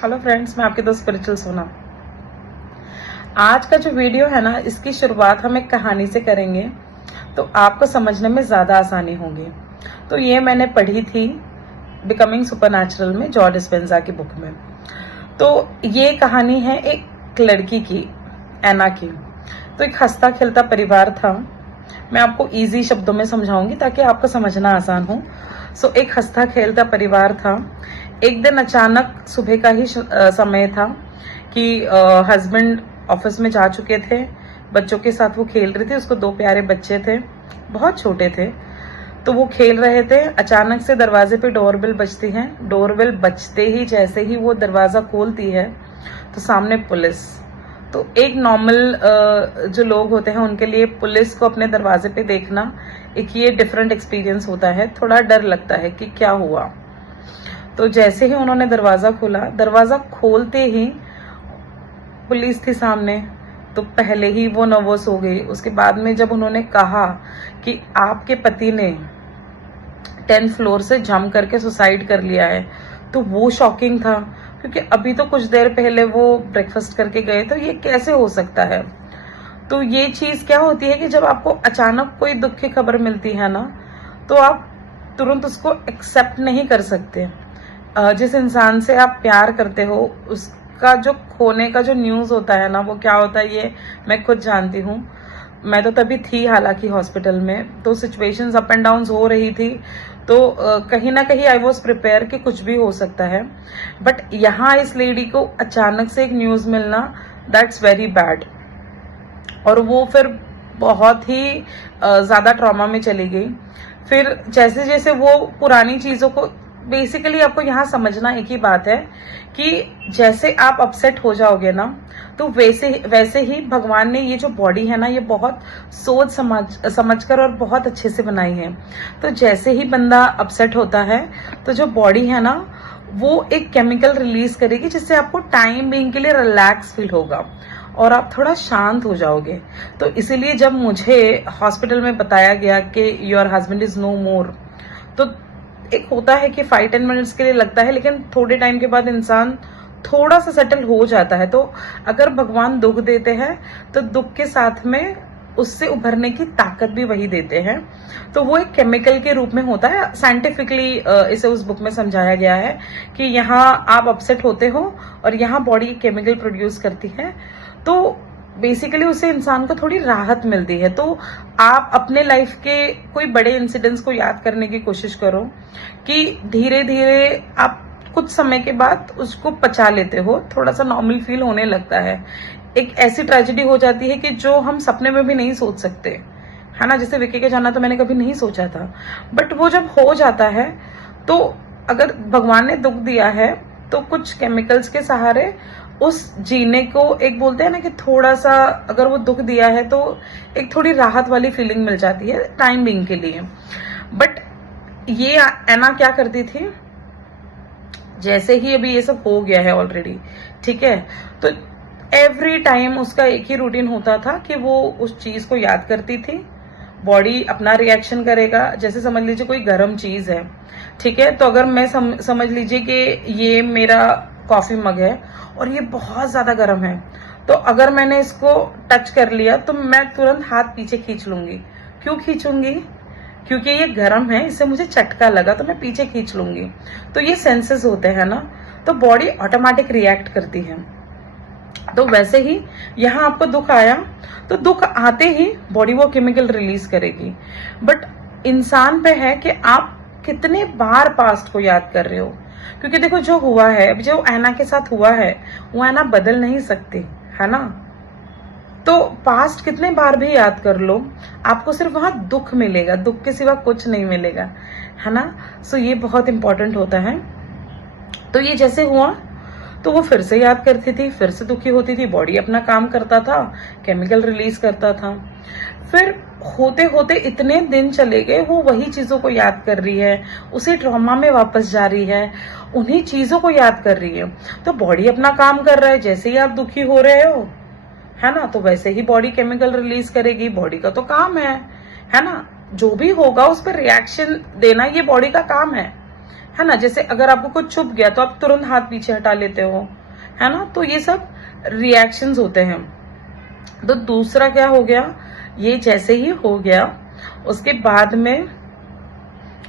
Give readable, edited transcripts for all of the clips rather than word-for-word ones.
Hello friends, मैं आपकी दोस्त स्पिरिचुअल सोना। आज का जो वीडियो है ना, इसकी शुरुआत हम एक कहानी से करेंगे तो आपको समझने में ज़्यादा आसानी होगी। तो ये मैंने पढ़ी थी बिकमिंग सुपरनैचुरल में, जॉर्ज डिस्पेंजा की बुक में। तो ये कहानी है एक लड़की की, एना की। तो एक हंसता खेलता परिवार था। मैं आपको इजी शब्दों में समझाऊंगी ताकि आपको समझना आसान हो। एक हंसता खेलता परिवार था। एक दिन अचानक सुबह का ही समय था कि हस्बैंड ऑफिस में जा चुके थे। बच्चों के साथ वो खेल रही थी। उसको 2 प्यारे बच्चे थे, बहुत छोटे थे। तो वो खेल रहे थे। अचानक से दरवाजे पे डोरबेल बजती है। डोरबेल बजते ही जैसे ही वो दरवाजा खोलती है तो सामने पुलिस। तो एक नॉर्मल जो लोग होते हैं उनके लिए पुलिस को अपने दरवाजे पे देखना एक ये डिफरेंट एक्सपीरियंस होता है। थोड़ा डर लगता है कि क्या हुआ। तो जैसे ही उन्होंने दरवाजा खोला, दरवाजा खोलते ही पुलिस थी सामने। तो पहले ही वो नर्वस हो गई। उसके बाद में जब उन्होंने कहा कि आपके पति ने 10th फ्लोर से जंप करके सुसाइड कर लिया है, तो वो शॉकिंग था, क्योंकि अभी तो कुछ देर पहले वो ब्रेकफास्ट करके गए। तो ये कैसे हो सकता है। तो ये चीज क्या होती है कि जब आपको अचानक कोई दुख की खबर मिलती है ना, तो आप तुरंत उसको एक्सेप्ट नहीं कर सकते। जिस इंसान से आप प्यार करते हो उसका जो खोने का जो न्यूज होता है ना, वो क्या होता है ये मैं खुद जानती हूँ। मैं तो तभी थी हालांकि हॉस्पिटल में, तो सिचुएशंस अप एंड डाउन हो रही थी। तो कहीं ना कहीं आई वॉज प्रिपेयर कि कुछ भी हो सकता है। बट यहाँ इस लेडी को अचानक से एक न्यूज मिलना, दैट्स वेरी बैड। और वो फिर बहुत ही ज्यादा ट्रॉमा में चली गई। फिर जैसे जैसे वो पुरानी चीजों को, बेसिकली आपको यहाँ समझना एक ही बात है कि जैसे आप अपसेट हो जाओगे ना, तो वैसे ही भगवान ने ये जो बॉडी है ना, ये बहुत सोच समझकर और बहुत अच्छे से बनाई है। तो जैसे ही बंदा अपसेट होता है तो जो बॉडी है ना, वो एक केमिकल रिलीज करेगी जिससे आपको टाइम बीइंग के लिए रिलैक्स फील होगा और आप थोड़ा शांत हो जाओगे। तो इसीलिए जब मुझे हॉस्पिटल में बताया गया कि योर हस्बैंड इज नो मोर, तो एक होता है कि 5-10 मिनट्स के लिए लगता है, लेकिन थोड़े टाइम के बाद इंसान थोड़ा सा सेटल हो जाता है। तो अगर भगवान दुख देते हैं तो दुख के साथ में उससे उभरने की ताकत भी वही देते हैं। तो वो एक केमिकल के रूप में होता है। साइंटिफिकली इसे उस बुक में समझाया गया है कि यहाँ आप अपसेट होते हो और यहाँ बॉडी केमिकल प्रोड्यूस करती है। तो बेसिकली उससे इंसान को थोड़ी राहत मिलती है। तो आप अपने लाइफ के कोई बड़े इंसिडेंट्स को याद करने की कोशिश करो कि धीरे धीरे आप कुछ समय के बाद उसको पचा लेते हो, थोड़ा सा नॉर्मल फील होने लगता है। एक ऐसी ट्रेजेडी हो जाती है कि जो हम सपने में भी नहीं सोच सकते, है ना। जैसे विकी के जाना तो मैंने कभी नहीं सोचा था, बट वो जब हो जाता है तो अगर भगवान ने दुख दिया है तो कुछ केमिकल्स के सहारे उस जीने को, एक बोलते हैं ना कि थोड़ा सा अगर वो दुख दिया है तो एक थोड़ी राहत वाली फीलिंग मिल जाती है टाइम बीइंग के लिए। बट ये एना क्या करती थी, जैसे ही अभी ये सब हो गया है ऑलरेडी, ठीक है, तो एवरी टाइम उसका एक ही रूटीन होता था कि वो उस चीज को याद करती थी। बॉडी अपना रिएक्शन करेगा। जैसे समझ लीजिए कोई गर्म चीज है, ठीक है, तो अगर मैं समझ लीजिए कि ये मेरा कॉफी मग है और ये बहुत ज्यादा गर्म है, तो अगर मैंने इसको टच कर लिया तो मैं तुरंत हाथ पीछे खींच लूंगी। क्यों खींचूंगी? क्योंकि ये गर्म है, इससे मुझे चटका लगा तो मैं पीछे खींच लूंगी। तो ये सेंसेस होते हैं ना, तो बॉडी ऑटोमेटिक रिएक्ट करती है। तो वैसे ही यहाँ आपको दुख आया तो दुख आते ही बॉडी वो केमिकल रिलीज करेगी। बट इंसान पे है कि आप कितने बार पास्ट को याद कर रहे हो। क्योंकि देखो जो हुआ है, जो एना के साथ हुआ है, वो एना बदल नहीं सकती, है ना। तो पास्ट कितने बार भी याद कर लो, आपको सिर्फ वहां दुख मिलेगा, दुख के सिवा कुछ नहीं मिलेगा, है ना। ये बहुत इंपॉर्टेंट होता है। तो ये जैसे हुआ तो वो फिर से याद करती थी, फिर से दुखी होती थी, बॉडी अपना काम करता था, केमिकल रिलीज करता था। फिर होते होते इतने दिन चले गए, वो वही चीजों को याद कर रही है, उसी ट्रॉमा में वापस जा रही है, उन्हीं चीजों को याद कर रही है। तो बॉडी अपना काम कर रहा है। जैसे ही आप दुखी हो रहे हो, है ना, तो वैसे ही बॉडी केमिकल रिलीज करेगी। बॉडी का तो काम है ना, जो भी होगा उस पर रिएक्शन देना, ये बॉडी का काम है। है ना। जैसे अगर आपको कुछ छुप गया तो आप तुरंत हाथ पीछे हटा लेते हो, है ना। तो ये सब रिएक्शंस होते हैं। तो दूसरा क्या हो गया, ये जैसे ही हो गया उसके बाद में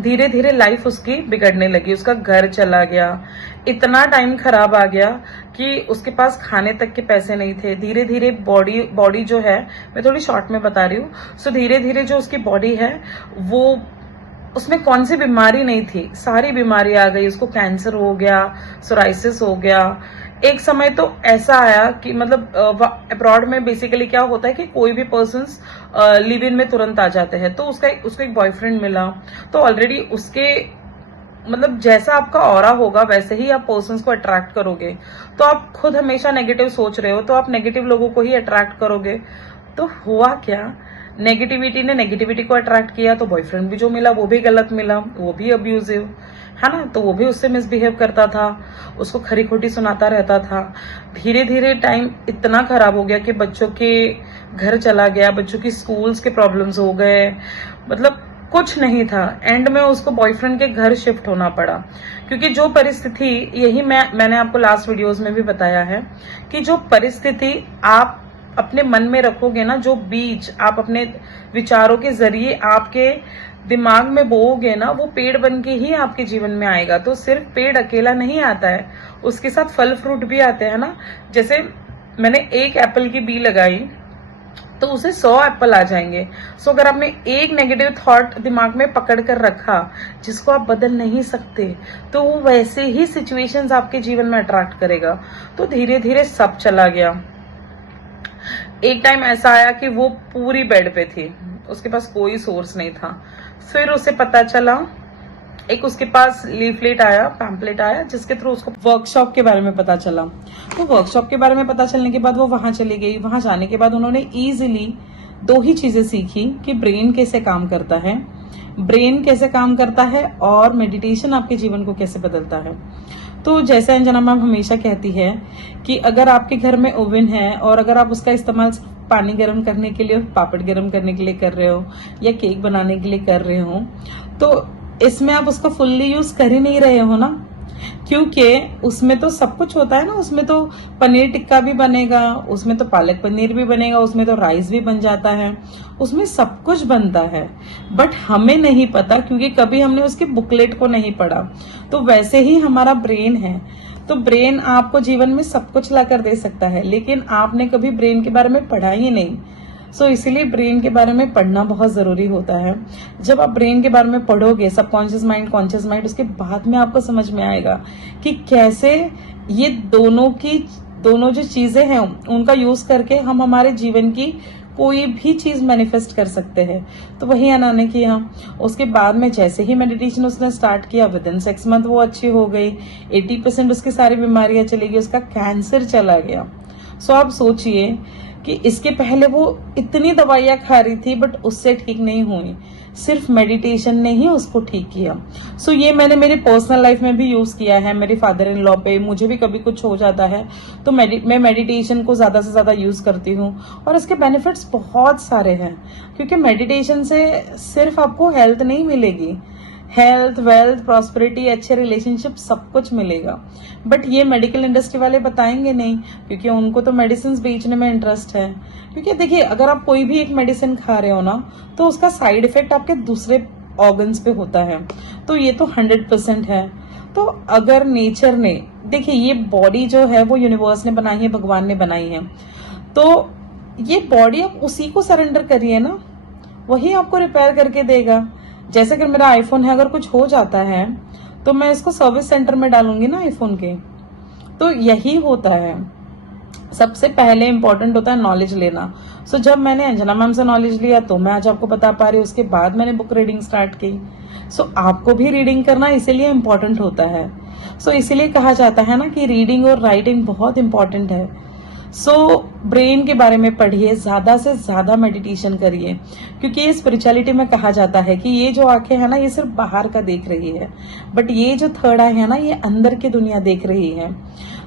धीरे धीरे लाइफ उसकी बिगड़ने लगी। उसका घर चला गया, इतना टाइम खराब आ गया कि उसके पास खाने तक के पैसे नहीं थे। धीरे धीरे बॉडी जो है, मैं थोड़ी शॉर्ट में बता रही हूँ, सो धीरे धीरे जो उसकी बॉडी है वो, उसमें कौन सी बीमारी नहीं थी, सारी बीमारी आ गई। उसको कैंसर हो गया, सोराइसिस हो गया। एक समय तो ऐसा आया कि मतलब अब्रॉड में बेसिकली क्या होता है कि कोई भी पर्सन्स लिव इन में तुरंत आ जाते हैं। तो उसको एक बॉयफ्रेंड मिला, तो ऑलरेडी उसके मतलब जैसा आपका ऑरा होगा वैसे ही आप पर्सन्स को अट्रैक्ट करोगे। तो आप खुद हमेशा नेगेटिव सोच रहे हो तो आप नेगेटिव लोगों को ही अट्रैक्ट करोगे। तो हुआ क्या, नेगेटिविटी ने नेगेटिविटी को अट्रैक्ट किया, तो बॉयफ्रेंड भी जो मिला वो भी गलत मिला, वो भी अब्यूजिव, है ना। तो वो भी उससे मिसबिहेव करता था, उसको खरी खोटी सुनाता रहता था। धीरे धीरे टाइम इतना खराब हो गया कि बच्चों के घर चला गया, बच्चों की स्कूल्स के प्रॉब्लम्स हो गए, मतलब कुछ नहीं था। एंड में उसको बॉयफ्रेंड के घर शिफ्ट होना पड़ा, क्योंकि जो परिस्थिति, यही मैंने आपको लास्ट वीडियोस में भी बताया है कि जो परिस्थिति आप अपने मन में रखोगे ना, जो बीज आप अपने विचारों के जरिए आपके दिमाग में बोओगे ना, वो पेड़ बन के ही आपके जीवन में आएगा। तो सिर्फ पेड़ अकेला नहीं आता है, उसके साथ फल फ्रूट भी आते हैं ना। जैसे मैंने एक एप्पल की बी लगाई तो उसे 100 एप्पल आ जाएंगे। सो अगर आपने एक नेगेटिव थॉट दिमाग में पकड़ कर रखा जिसको आप बदल नहीं सकते, तो वो वैसे ही सिचुएशंस आपके जीवन में अट्रैक्ट करेगा। तो धीरे धीरे सब चला गया। एक टाइम ऐसा आया कि वो पूरी बेड पे थी, उसके पास कोई सोर्स नहीं था। फिर उसे पता चला, एक उसके पास लीफलेट आया, पैम्पलेट आया, जिसके थ्रू उसको वर्कशॉप के बारे में पता चला। तो वर्कशॉप के बारे में पता चलने के बाद वो वहां चली गई। वहां जाने के बाद उन्होंने इजीली 2 ही चीजें सीखी कि ब्रेन कैसे काम करता है, और मेडिटेशन आपके जीवन को कैसे बदलता है। तो जैसे अंजना मैम हमेशा कहती है कि अगर आपके घर में ओवन है और अगर आप उसका इस्तेमाल पानी गर्म करने के लिए, पापड़ गर्म करने के लिए कर रहे हो या केक बनाने के लिए कर रहे हो, तो इसमें आप उसका फुल्ली यूज कर ही नहीं रहे हो ना, क्योंकि उसमें तो सब कुछ होता है ना। उसमें तो पनीर टिक्का भी बनेगा, उसमें तो पालक पनीर भी बनेगा, उसमें तो राइस भी बन जाता है, उसमें सब कुछ बनता है। बट हमें नहीं पता क्योंकि कभी हमने उसके बुकलेट को नहीं पढ़ा। तो वैसे ही हमारा ब्रेन है, तो ब्रेन आपको जीवन में सब कुछ ला कर दे सकता है, लेकिन आपने कभी ब्रेन के बारे में पढ़ा ही नहीं। सो इसीलिए ब्रेन के बारे में पढ़ना बहुत जरूरी होता है। जब आप ब्रेन के बारे में पढ़ोगे, सबकॉन्शियस माइंड, कॉन्शियस माइंड, उसके बाद में आपको समझ में आएगा कि कैसे ये दोनों जो चीजें हैं उनका यूज करके हम हमारे जीवन की कोई भी चीज मैनिफेस्ट कर सकते हैं। तो वही अना ने किया। उसके बाद में जैसे ही मेडिटेशन उसने स्टार्ट किया, विद इन 6 मंथ वो अच्छी हो गई। 80% उसकी सारी बीमारियां चली गई, उसका कैंसर चला गया। सो आप सोचिए कि इसके पहले वो इतनी दवाइयां खा रही थी बट उससे ठीक नहीं हुई, सिर्फ मेडिटेशन ने ही उसको ठीक किया। सो ये मैंने मेरी पर्सनल लाइफ में भी यूज किया है। मेरे फादर इन लॉ पे, मुझे भी कभी कुछ हो जाता है तो मैं मेडिटेशन को ज्यादा से ज्यादा यूज करती हूँ, और इसके बेनिफिट्स बहुत सारे हैं। क्योंकि मेडिटेशन से सिर्फ आपको हेल्थ नहीं मिलेगी, हेल्थ, वेल्थ, प्रॉस्पेरिटी, अच्छे रिलेशनशिप, सब कुछ मिलेगा। बट ये मेडिकल इंडस्ट्री वाले बताएंगे नहीं, क्योंकि उनको तो मेडिसिन बेचने में इंटरेस्ट है। क्योंकि देखिए, अगर आप कोई भी एक मेडिसिन खा रहे हो ना, तो उसका साइड इफेक्ट आपके दूसरे ऑर्गन्स पे होता है। तो ये तो 100% है। तो अगर नेचर ने, देखिए ये बॉडी जो है वो यूनिवर्स ने बनाई है, भगवान ने बनाई है, तो ये बॉडी आप उसी को सरेंडर करिए ना, वही आपको रिपेयर करके देगा। जैसे कि मेरा आईफोन है, अगर कुछ हो जाता है तो मैं इसको सर्विस सेंटर में डालूंगी ना आईफोन के। तो यही होता है, सबसे पहले इंपॉर्टेंट होता है नॉलेज लेना। सो जब मैंने अंजना मैम से नॉलेज लिया तो मैं आज आपको बता पा रही हूँ। उसके बाद मैंने बुक रीडिंग स्टार्ट की। सो आपको भी रीडिंग करना इसीलिए इम्पोर्टेंट होता है। सो इसीलिए कहा जाता है ना कि रीडिंग और राइटिंग बहुत इंपॉर्टेंट है। सो ब्रेन के बारे में पढ़िए, ज्यादा से ज्यादा मेडिटेशन करिए, क्योंकि ये स्पिरिचुअलिटी में कहा जाता है कि ये जो आंखें है ना, ये सिर्फ बाहर का देख रही है, बट ये जो थर्ड आई है ना, ये अंदर की दुनिया देख रही है।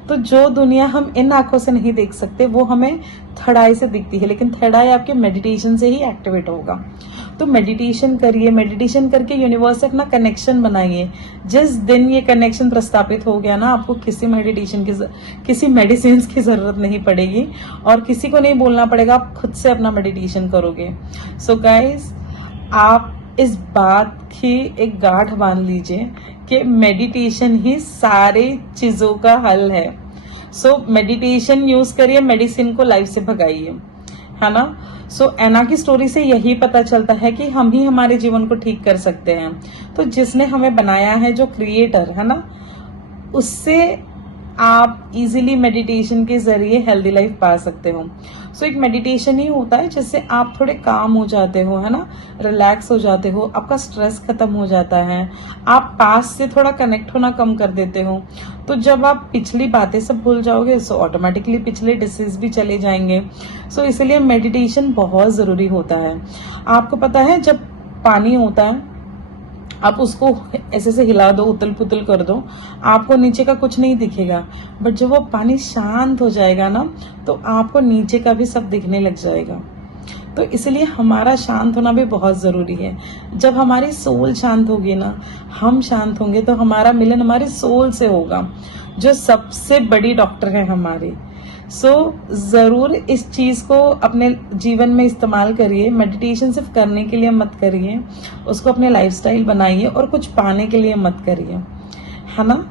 तो जो दुनिया हम इन आंखों से नहीं देख सकते वो हमें थर्ड आई से दिखती है, लेकिन थर्ड आई आपके मेडिटेशन से ही एक्टिवेट होगा। तो मेडिटेशन करिए, मेडिटेशन करके यूनिवर्स से अपना कनेक्शन बनाइए। जिस दिन ये कनेक्शन प्रस्तापित हो गया ना, आपको किसी मेडिसिन की जरूरत नहीं पड़ेगी और किसी को नहीं बोलना पड़ेगा, आप खुद से अपना मेडिटेशन करोगे। सो गाइज, आप इस बात की एक गांठ बांध लीजिए कि मेडिटेशन ही सारी चीजों का हल है। सो मेडिटेशन यूज करिए, मेडिसिन को लाइफ से भगाइए, है ना। सो एना की स्टोरी से यही पता चलता है कि हम ही हमारे जीवन को ठीक कर सकते हैं। तो जिसने हमें बनाया है, जो क्रिएटर है ना, उससे आप इजीली मेडिटेशन के जरिए हेल्दी लाइफ पा सकते हो। सो एक मेडिटेशन ही होता है जिससे आप थोड़े काम हो जाते हो, है ना, रिलैक्स हो जाते हो, आपका स्ट्रेस खत्म हो जाता है, आप पास्ट से थोड़ा कनेक्ट होना कम कर देते हो। तो जब आप पिछली बातें सब भूल जाओगे, सो ऑटोमेटिकली पिछले डिसीज भी चले जाएंगे। सो इसलिए मेडिटेशन बहुत जरूरी होता है। आपको पता है, जब पानी होता है, आप उसको ऐसे से हिला दो, उतल पुतल कर दो, आपको नीचे का कुछ नहीं दिखेगा। बट जब वो पानी शांत हो जाएगा ना, तो आपको नीचे का भी सब दिखने लग जाएगा। तो इसलिए हमारा शांत होना भी बहुत जरूरी है। जब हमारी सोल शांत होगी ना, हम शांत होंगे, तो हमारा मिलन हमारी सोल से होगा, जो सबसे बड़ी डॉक्टर है हमारी। सो जरूर इस चीज को अपने जीवन में इस्तेमाल करिए। मेडिटेशन सिर्फ करने के लिए मत करिए, उसको अपने लाइफस्टाइल बनाइए और कुछ पाने के लिए मत करिए, है ना।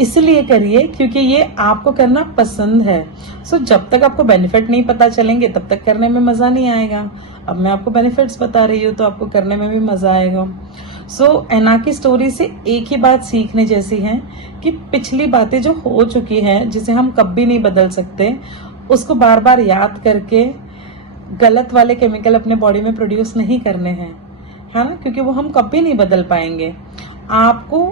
इसलिए करिए क्योंकि ये आपको करना पसंद है। सो जब तक आपको बेनिफिट नहीं पता चलेंगे, तब तक करने में मजा नहीं आएगा। अब मैं आपको बेनिफिट्स बता रही हूँ, तो आपको करने में भी मजा आएगा। सो एना की स्टोरी से एक ही बात सीखने जैसी है कि पिछली बातें जो हो चुकी हैं, जिसे हम कभी नहीं बदल सकते, उसको बार बार याद करके गलत वाले केमिकल अपने बॉडी में प्रोड्यूस नहीं करने हैं, है ना, क्योंकि वो हम कभी नहीं बदल पाएंगे। आपको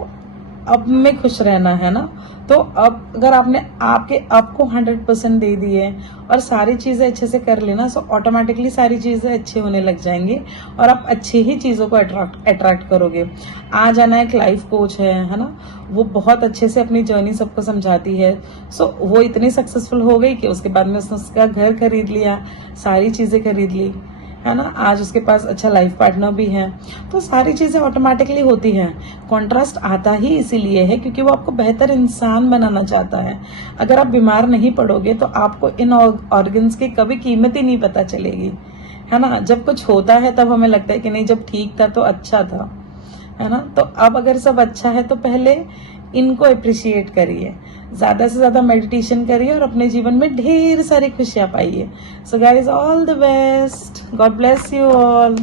अब में खुश रहना है ना। तो अब अगर आपने आपके अब को 100% दे दिए और सारी चीजें अच्छे से कर लेना, सो ऑटोमेटिकली सारी चीजें अच्छी होने लग जाएंगी और आप अच्छी ही चीजों को अट्रैक्ट करोगे। आज आना एक लाइफ कोच है ना, वो बहुत अच्छे से अपनी जर्नी सबको समझाती है। सो वो इतनी सक्सेसफुल हो गई कि उसके बाद में उसने उसका घर खरीद लिया, सारी चीजें खरीद ली, है ना। आज उसके पास अच्छा लाइफ पार्टनर भी है। तो सारी चीजें ऑटोमेटिकली होती हैं। कॉन्ट्रास्ट आता ही इसीलिए है क्योंकि वो आपको बेहतर इंसान बनाना चाहता है। अगर आप बीमार नहीं पड़ोगे तो आपको इन ऑर्गन्स की कभी कीमत ही नहीं पता चलेगी, है ना। जब कुछ होता है तब हमें लगता है कि नहीं, जब ठीक था तो अच्छा था, है ना। तो अब अगर सब अच्छा है तो पहले इनको अप्रिशिएट करिए, ज्यादा से ज्यादा मेडिटेशन करिए और अपने जीवन में ढेर सारी खुशियां पाइए। So guys, all the best, God bless you all.